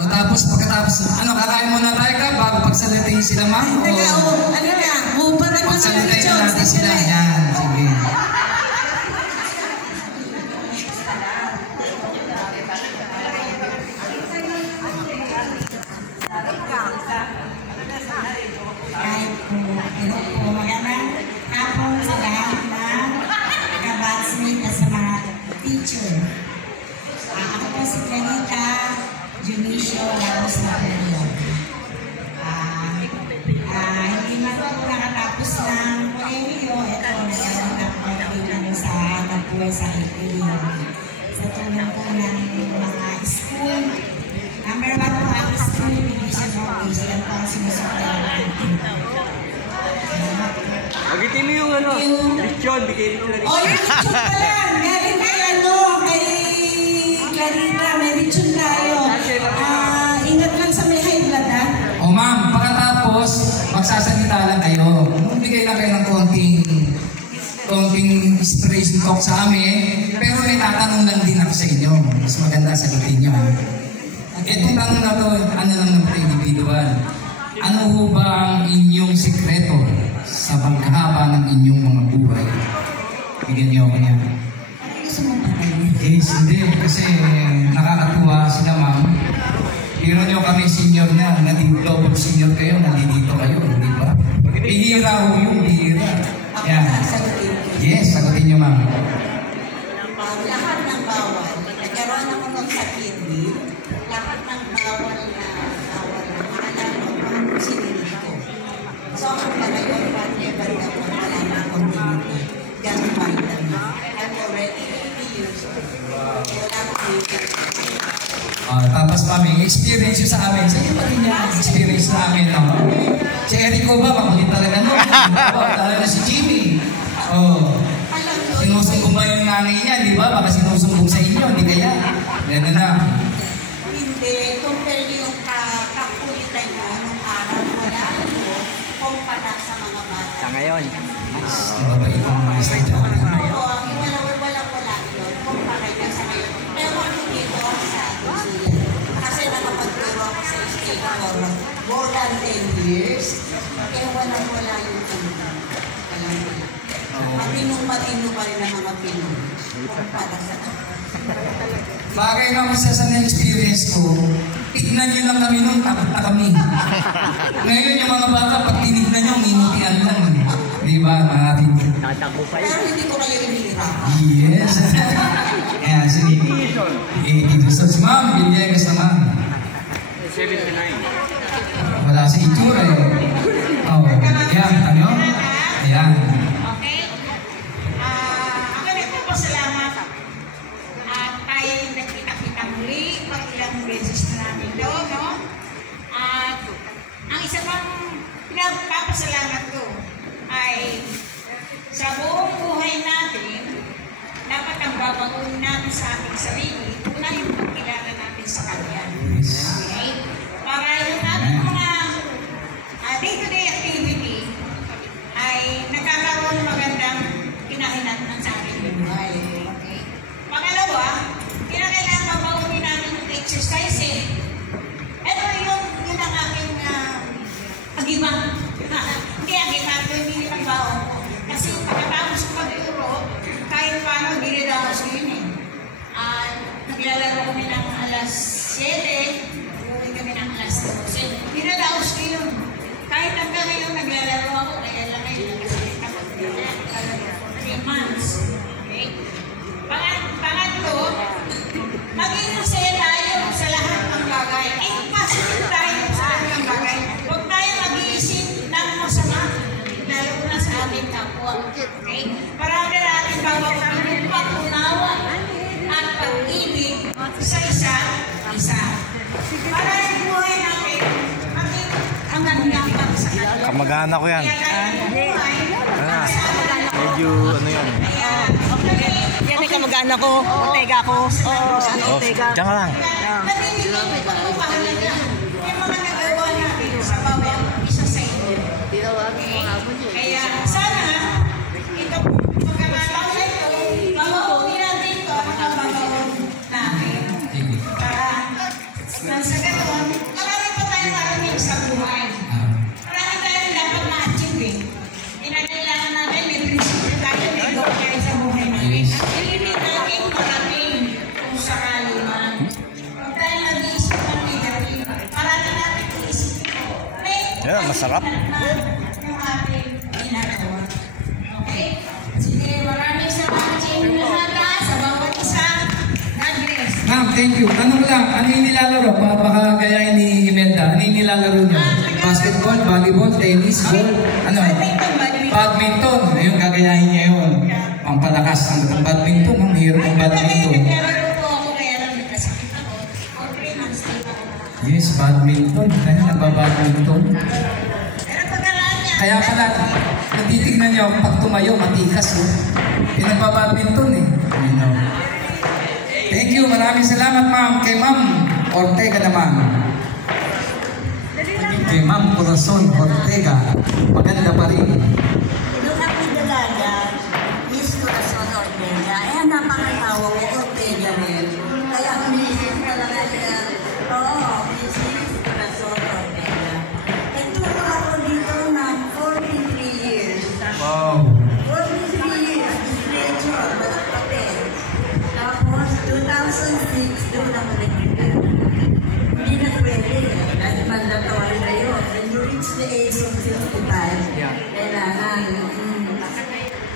O tapos pagkatapos, ano, kakain muna tayo ka bago pagsalitain sila, ma'am? Teka, ano na, parang pagsalitain na natin sila. Yan, sige. Magandang hapon sa lahat ng kabatsmate at sa mga teacher. Ako po si Clarita Junicio Lagos na Pulio. Hindi man po nakatapos ng kolehiyo, ito nagkaroon ng pagkakilan sa Tapuay sa Ipili. Sa tulong po ng mga school. Number 1 po ang school division office. Yan po ang sinusuklayan natin. Magitin mo yung ano, lechon, bigay nito na lechon. Oh, yung lechon pa lang. Galing kay ano, kay Clarita, may lechon tayo. Ingat lang sa may high blood, ha? O ma'am, pagkatapos, magsasalita lang kayo. Bigay lang kayo ng konting inspiration talk sa amin. Pero may tatanong lang din ako sa inyo. Mas maganda sagutin nyo. Itong tanong na to, ano lang naman individual. Ano ho ba ang inyong sikreto sa pagkahaba ng inyong mga buhay? Bigyan niyo ako niya. Gusto mo patayin? Yes, hindi. Kasi nakakatuwa sila, ma'am. Pero niyo kami senior na, nag-global senior kayo, nandito kayo, di ba? Bihira ho yung bihira. Yan. Yes, sagutin niyo, ma'am. Lahat ng bawal, nagkaroon ako ng sakit din. Lahat ng bawal na alam mo, sinili ko. So ako pala yun, whatever na po, wala na akong diniti. Ganun pa rin namin. I'm already 80 years old. Wala akong diniti. Tapos mami, experience yun sa amin. Sa iyo pa rin yan, experience na amin. No? Si Erico ba, makulit talaga no? Talaga si Jimmy. Sinusumbong ba yung nanay niya, di ba? Baka sinusumbong sa inyo, di kaya? Gano'n na. Hindi, compare yung kakulitan niya nung araw wala ko kumpara sa mga bata. Sa ngayon. Mabait ang mga estudyante. Oo, wala yun. Kumpara niya sa ngayon. Pero hindi ko sa New kasi nakapagturo ako sa state for more than 10 years. Kaya wala yung tanong. Matino pa rin ang mga Pinoy. Kumpara sa Bagay naman sa na-experience ko, tignan nyo lang kami nung takot na kami. Ngayon yung mga bata, pag tinignan nyo, minutian lang. Di ba, mga tindi? Natago pa yun. pero hindi ko kayo inihirapan. Yes. Kaya sige. 80 pesos. Ma'am, bigyan ka sa ma'am. 79. Wala sa itsura eh. Oh, yan, tanyo? Ayan. Okay? Ako nagpapasalamat. Tayo yung nagkita-kita muli, pag ilang beses na namin doon, no? At ang isa pang pinagpapasalamat ko ay sa buong buhay natin, dapat ang babangon natin sa ating sarili, una yung pagkilala natin sa Kanya. Okay? Para yung ating mga day-to-day activity ay nagkakaroon magandang kinahinatnan sa ating buhay. Okay? Pangalawa, kinakailangan mabaunin natin yung exercise eh. Ito yun ang aking agibang. Hindi agibang ko, hindi yung baon ko. Kasi pagkatapos ko pagturo, kahit paano dinidamos ko yun eh. Naglalaro kami ng alas 7, uwi kami ng alas 12. Dinadaos ko yun. Kahit hanggang ngayon naglalaro ako, kaya lang ngayon kapag 3 months. Okay? Pangatlo, maging masaya tayo sa lahat ng bagay. Positive tayo sa lahat ng bagay. Huwag tayo mag-iisip ng masama, lalo na sa ating kapwa. Okay? Parang natin babawalan ng pag-unawa at pag-ibig sa isa. Para yung buhay natin, maging ang gandang pagsakal. Kamag-anak ko yan. Medyo ano yan. Yan ay kamag-anak ko, Ortega ko. Oo, Ortega. Diyan ka lang. Naninilig ko po mahalaga yung mga nagawa natin sa bawat isa sa inyo. Kaya sana, ito pagkakataon na ito, mabuti natin ito ang mga natin. Para nasa ganoon, sa buhay. Marami tayong dapat ma-achieve eh. Kinakailangan natin, may prinsipyo tayo, may goal tayo sa buhay natin. At ililit natin maraming kung sakali man. Huwag tayo mag-iisip ng negative. Marami natin iisipin ko. Yeah, masarap. Yung ating ginagawa. Okay? Sige, maraming salamat sa inyo lahat sa bawat isa. God bless. Ma'am, thank you. Tanong lang, ano yung nilalaro? Baka gayahin ni Imelda. Ano yung nilalaro niyo? Basketball, volleyball, tennis, golf, ano? Badminton. Ayun, gagayahin niya yun. Pampalakas ang badminton. Ang hirap ng badminton. Nagkaroon po ako kaya lang nagkasakit ako. For 3 months din ako. Yes, badminton. Kaya nagbabadminton. Pero pag-alaan niya. Kaya pala, natitignan niyo, pag tumayo, matikas. Pinagbabadminton eh. You know. Thank you. Maraming salamat, ma'am. Kay Ma'am Ortega naman. Kay Ma'am Corazon Ortega. Maganda pa rin. Nung ako dalaga, Miss Corazon Ortega, napakatawa ko Ortega rin. Kaya ang misis talaga siya, Mrs. Corazon Ortega. Nagturo ako dito ng 43 years. Wow. 43 years, dispatcher, walang papel. Tapos, 2006, doon ako nag-prepare. Hindi na pwede, dahil mandatory na yun. When you reach the age of 65, kailangan.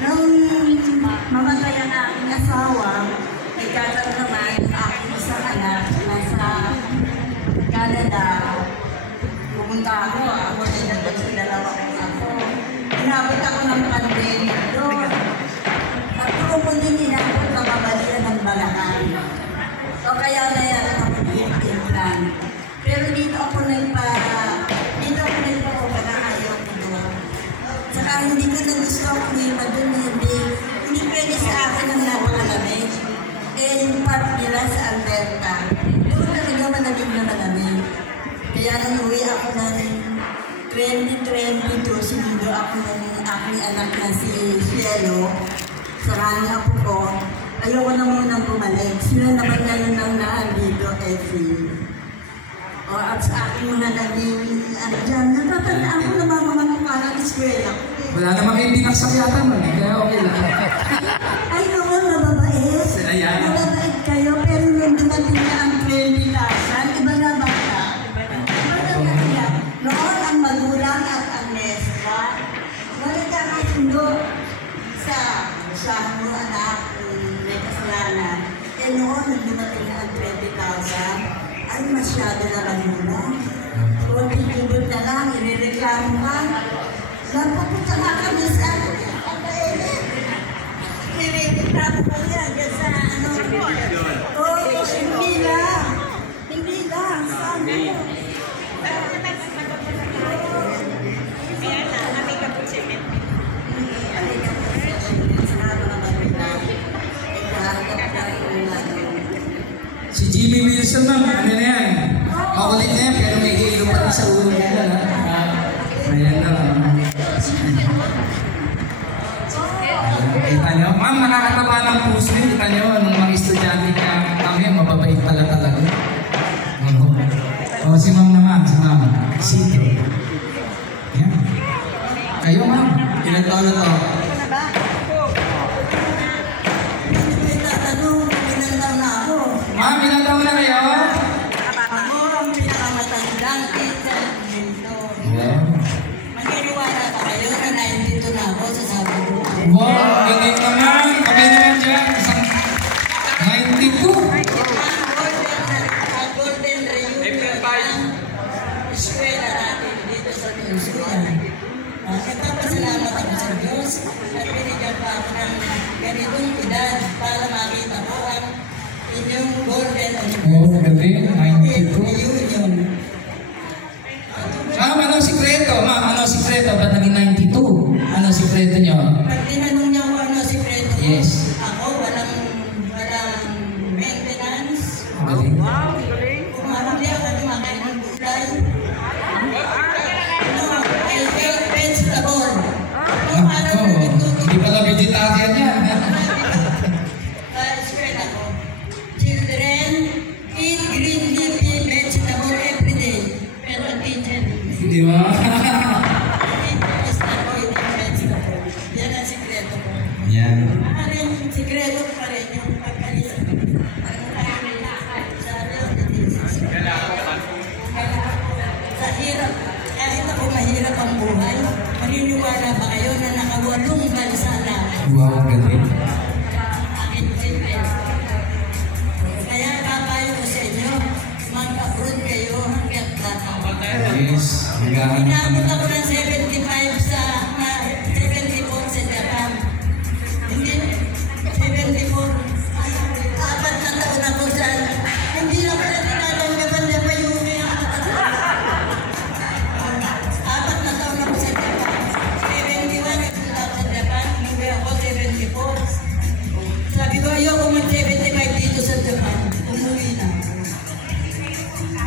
Nung mamatay ang aking asawa, nagkakaroon naman ang aking isang anak nasa Canada. Pumunta ako din nagdalawa kong ako. Inabot ako ng pandemic doon. At kung din inabot na mabalian ng Balacan. So kaya na yan ako implant. Pero dito ako nagpa-opera na ayaw ko doon. Saka hindi ko na gusto ako iba doon. Hindi pwede sa akin ang napakalamig. Yung part nila sa Alberta. Doon talaga manalig na malamig. Kaya nang uwi ako ng 2022, sinundo ako ng aking anak na si Cielo. Saka nga po ko, ayoko na munang bumalik. Sila naman ngayon ang nandito, Effie. At sa aking mga naging, dyan, natatandaan ko naman mga mukha ng eskwela. Wala naman kayo pinagsakiyatan mo. Kaya okay lang. Ay, noon, mababait. Ayan. Mababait kayo, pero nung dumating na ang 20,000, iba na bata. Noon, ang magulang at ang mestra, nagkakasundo sa mo anak, may kasalanan. Eh noon, nung dumating na ang 20,000, ay masyado na lang muna. Kung titubod na lang, inireklamo ka. Napupunta nga kami sa ang kainit. Inireklamo ka niya, hanggang sa ano. Oo, hindi lang. Hindi lang. Saan ano? Si Jimmy Wilson, ma'am, ano na yan? Makulit na yan, pero may hilo pa rin sa ulo niya. Ayan na. Kita nyo? Ma'am, nakakataba ng puso niyo. Kita nyo, nung mga estudyante niya kami, mababait pala talaga. O, si ma'am naman, si ma'am. Sito. Ayan. Kayo, ma'am. Ilan taon na to? Ma'am, ilang taon na kayo? Ako ang pinakamatandang teacher dito. Maginiwala pa kayo na 92 na ako sa Sabado. Wow, galing naman. Kami naman dyan. Isang 92. Ang golden reunion ng eskwela natin dito sa Minnesota. Nagpapasalamat ako sa Diyos at binigyan pa ako ng ganitong edad para makita ko ang inyong golden Oh, galing. 92. reunion. Ma'am, anong sikreto? Ma'am, anong sikreto? Ba't naging 92? Anong sikreto niyo? Pag tinanong niya kung ano sikreto ko, Yes. ako walang maintenance. Galing. Kung hindi ako kumakain ng gulay. I hate vegetable. Kung alam mo Oh, ito, hindi pala vegetarian yan. eskwela ko. Children, eat green leafy vegetables. Di ba? Yan ang sikreto ko. Yan. Sikreto ko pa rin yung pagkalis. Sa hirap, kahit ako mahirap ang buhay, maniniwala ba kayo na nakawalong bansa na? Wow, galing. Kaya kapayo ko sa inyo, mag-abroad kayo hanggang bata. Yes. Naghahanap Inabot kami. ako ng 7